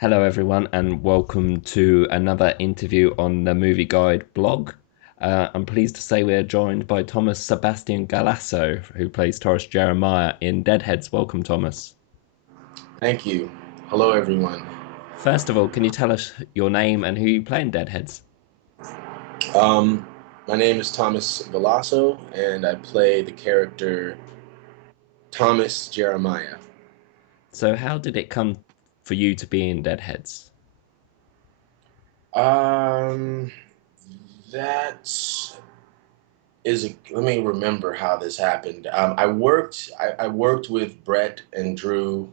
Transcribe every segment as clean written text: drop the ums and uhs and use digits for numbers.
Hello, everyone, and welcome to another interview on the Movie Guide blog. I'm pleased to say we're joined by Thomas Sebastian Galasso, who plays Taurus Jeremiah in Deadheads. Welcome, Thomas. Thank you. Hello, everyone. First of all, can you tell us your name and who you play in Deadheads? Um, my name is Thomas Galasso, and I play the character Thomas Jeremiah. So, how did it come for you to be in Deadheads? Um, that let me remember how this happened. I worked with Brett and Drew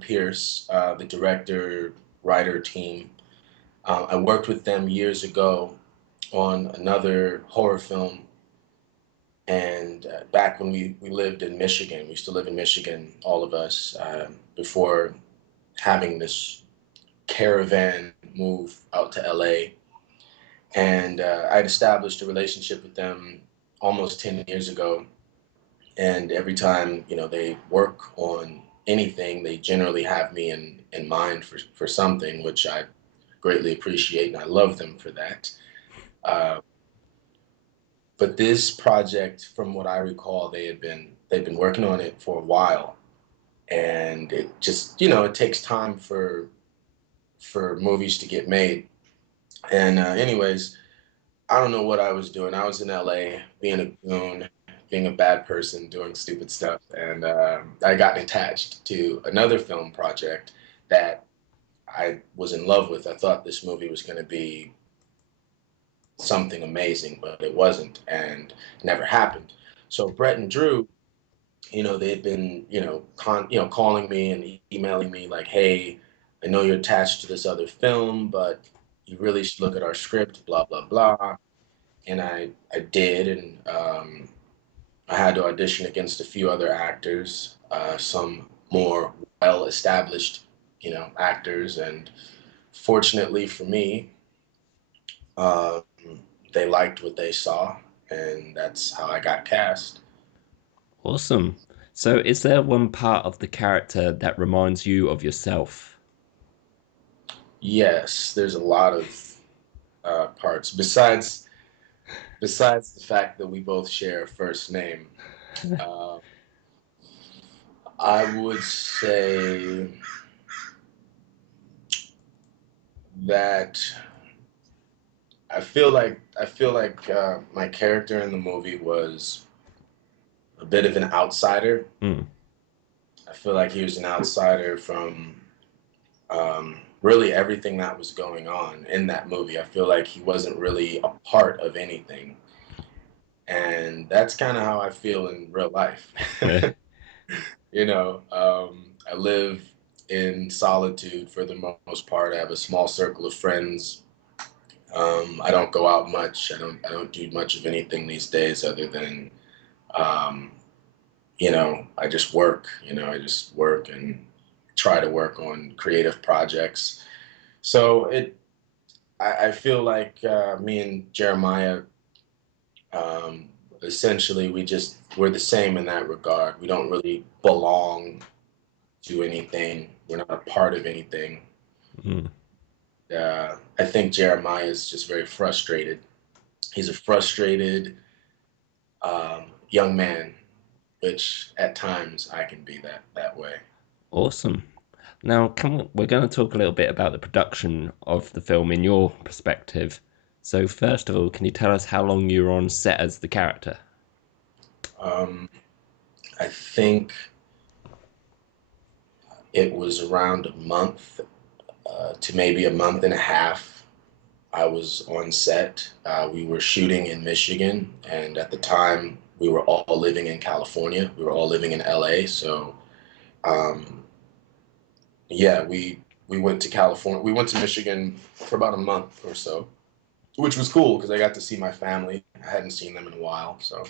Pierce, the director, writer team. I worked with them years ago on another horror film. And back when we lived in Michigan, we used to live in Michigan, all of us, before having this caravan move out to LA. And I'd established a relationship with them almost 10 years ago. And every time, they work on anything, they generally have me in mind for something, which I greatly appreciate, and I love them for that. Uh, but this project, from what I recall, they've been working on it for a while, and it just it takes time for movies to get made. And anyways, I don't know what I was doing. I was in LA being a goon, being a bad person, doing stupid stuff, and I got attached to another film project that I was in love with. I thought this movie was going to be something amazing, but it wasn't, and never happened. So Brett and Drew, they've been, calling me and emailing me like, hey, I know you're attached to this other film, but you really should look at our script, blah, blah, blah. And I did, and I had to audition against a few other actors, some more well-established, actors. And fortunately for me, um, they liked what they saw, and that's how I got cast. Awesome. So, is there one part of the character that reminds you of yourself? Yes, there's a lot of parts besides the fact that we both share a first name. Uh, I would say that I feel like my character in the movie was a bit of an outsider. Hmm. I feel like he was an outsider from really everything that was going on in that movie. I feel like he wasn't really a part of anything, and that's kind of how I feel in real life. I live in solitude for the most part. I have a small circle of friends. I don't go out much. I don't do much of anything these days other than um, I just work. I just work and try to work on creative projects. So I feel like me and Jeremiah, um, essentially, we're the same in that regard. We don't really belong to anything. We're not a part of anything. Hmm. I think Jeremiah is just very frustrated. He's a frustrated young man, which at times I can be that way. Awesome. Now, we're going to talk a little bit about the production of the film in your perspective. So, first of all, can you tell us how long you were on set as the character? Um, I think it was around a month to maybe a month and a half. I was on set. We were shooting in Michigan, and at the time, we were all living in California. We were all living in LA. So, um, yeah, we went to California. We went to Michigan for about a month or so, which was cool because I got to see my family. I hadn't seen them in a while. So,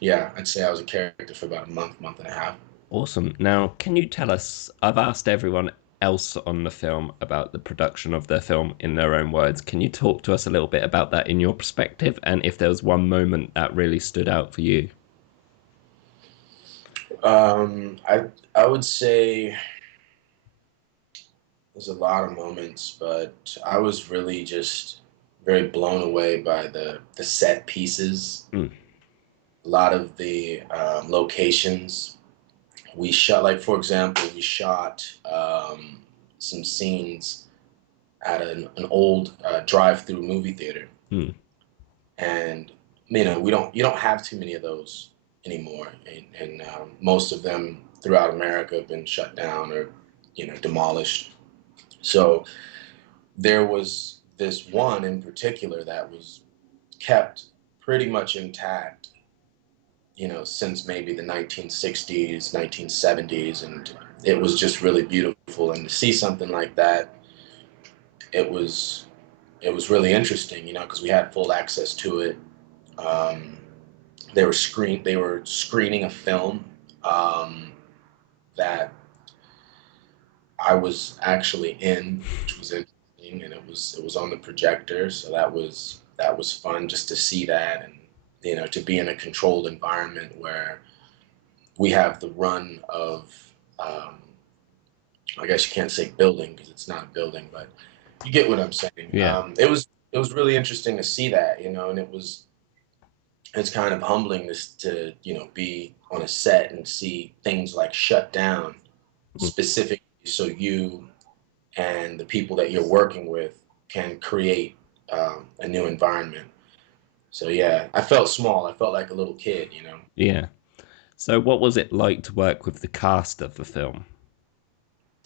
yeah, I'd say I was a character for about a month, month and a half. Awesome. Now, can you tell us? I've asked everyone else on the film about the production of their film in their own words. Can you talk to us a little bit about that in your perspective and if there was one moment that really stood out for you? I would say There's a lot of moments, but I was really just very blown away by the set pieces. Mm, A lot of the locations we shot. Like for example, we shot some scenes at an old drive-through movie theater, mm, and we don't have too many of those anymore, and most of them throughout America have been shut down or demolished. So there was this one in particular that was kept pretty much intact, since maybe the 1960s, 1970s, and it was just really beautiful. And to see something like that, it was it was really interesting, because we had full access to it. Um, they were screening a film um, that I was actually in, which was interesting, and it was on the projector, so that was fun just to see that, and to be in a controlled environment where we have the run of, um, I guess you can't say building because it's not a building, but you get what I'm saying. yeah. It was really interesting to see that, and it's kind of humbling to be on a set and see things like shut down Mm, specifically so you and the people that you're working with can create a new environment. So yeah, I felt small. I felt like a little kid. yeah. So, what was it like to work with the cast of the film?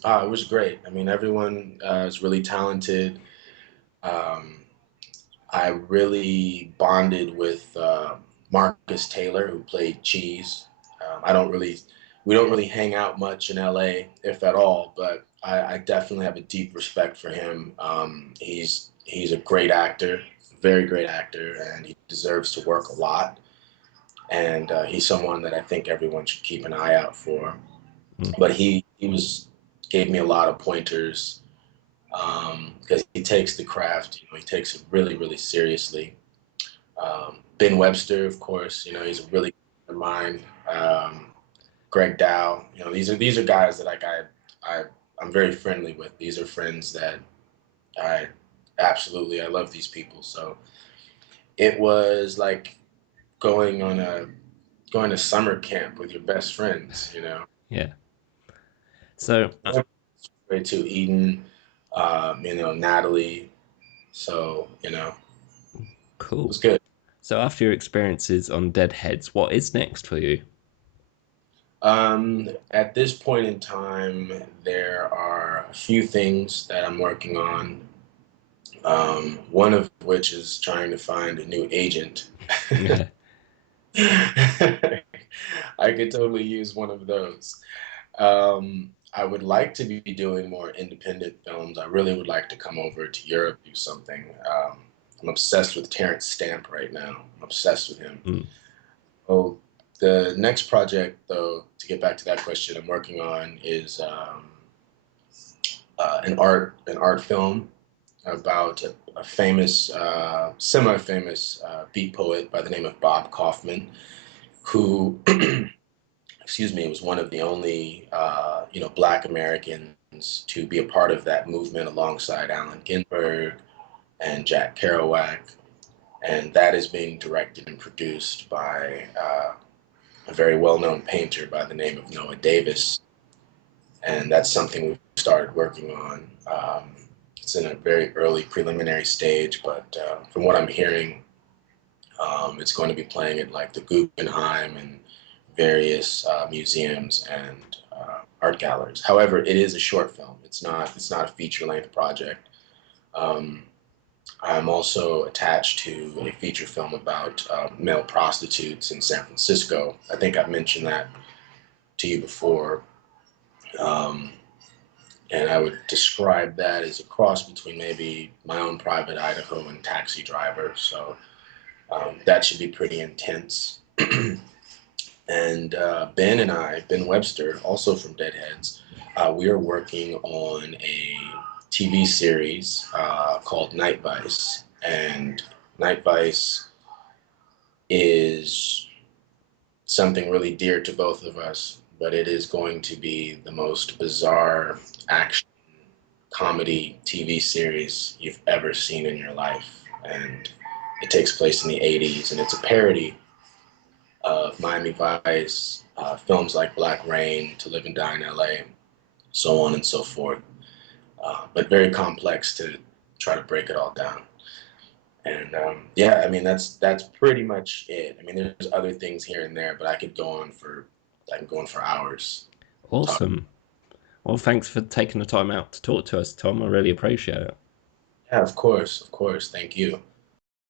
It was great. I mean, everyone is really talented. Um, I really bonded with Marcus Taylor, who played Cheese. I don't really, we don't really hang out much in LA, if at all, but I definitely have a deep respect for him. He's a great actor, very great actor, and he deserves to work a lot. And he's someone that I think everyone should keep an eye out for. Mm, But he was gave me a lot of pointers because he takes the craft, he takes it really, really seriously. Ben Webster, of course, he's a really good friend of mine. Greg Dow, these are guys that like I'm very friendly with. These are friends that I I love these people. So it was like going on a going to summer camp with your best friends. yeah. So, Way to Eden, Natalie. So it cool. was good. So, after your experiences on Deadheads, what is next for you? At this point in time, there are a few things that I'm working on. One of which is trying to find a new agent. Yeah, I could totally use one of those. I would like to be doing more independent films. I really would like to come over to Europe, do something. I'm obsessed with Terrence Stamp right now. I'm obsessed with him. mm, Oh, the next project, though, to get back to that question, I'm working on is an art film about a famous, semi-famous beat poet by the name of Bob Kaufman, who, excuse me, was one of the only Black Americans to be a part of that movement alongside Allen Ginsberg and Jack Kerouac, and that is being directed and produced by a very well-known painter by the name of Noah Davis, and that's something we've started working on. It's in a very early preliminary stage, but from what I'm hearing, it's going to be playing at like the Guggenheim and various museums and art galleries. However, it is a short film. It's not a feature-length project. Um, I'm also attached to a feature film about male prostitutes in San Francisco. I think I've mentioned that to you before. Um, and I would describe that as a cross between maybe My Own Private Idaho and Taxi Driver. So that should be pretty intense. And Ben Webster, also from Deadheads, we are working on a TV series called Night Vice. And Night Vice is something really dear to both of us, but it is going to be the most bizarre action comedy TV series you've ever seen in your life. And it takes place in the 80s, and it's a parody of Miami Vice, films like Black Rain, To Live and Die in LA, so on and so forth. But very complex to try to break it all down. And yeah, I mean that's pretty much it. I mean, there's other things here and there, but I can go on for hours. Talk. Awesome. Well, thanks for taking the time out to talk to us, Tom. I really appreciate it. Yeah, of course, of course. Thank you.